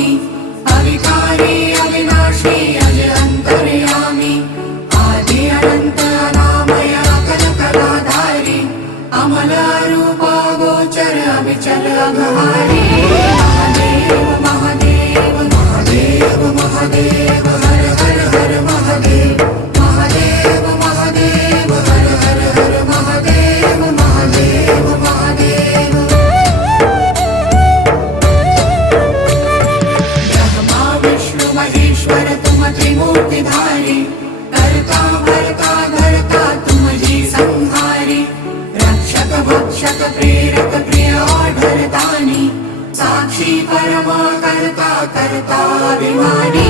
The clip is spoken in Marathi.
स्वामी अविकारी अविनाशी अज अंतर्यामी आदि अनंत अनामय अकल कलाधारी अमल रूप गोचर अविचल अघहारी महादेव महादेव महादेव महादेव हर हर हर महादेव महादेव महादेव हर हर हर महादेव महादेव महादेव ब्रह्मा विष्णु महेश्वर तुम त्रिमूर्तिधारी कर्ता भर्ता धर्ता तुम जी संहारी रक्षक भक्षक प्रेरक प्रिय आढरतानी साक्षी परमा कर्ता कर्ता अभिमानी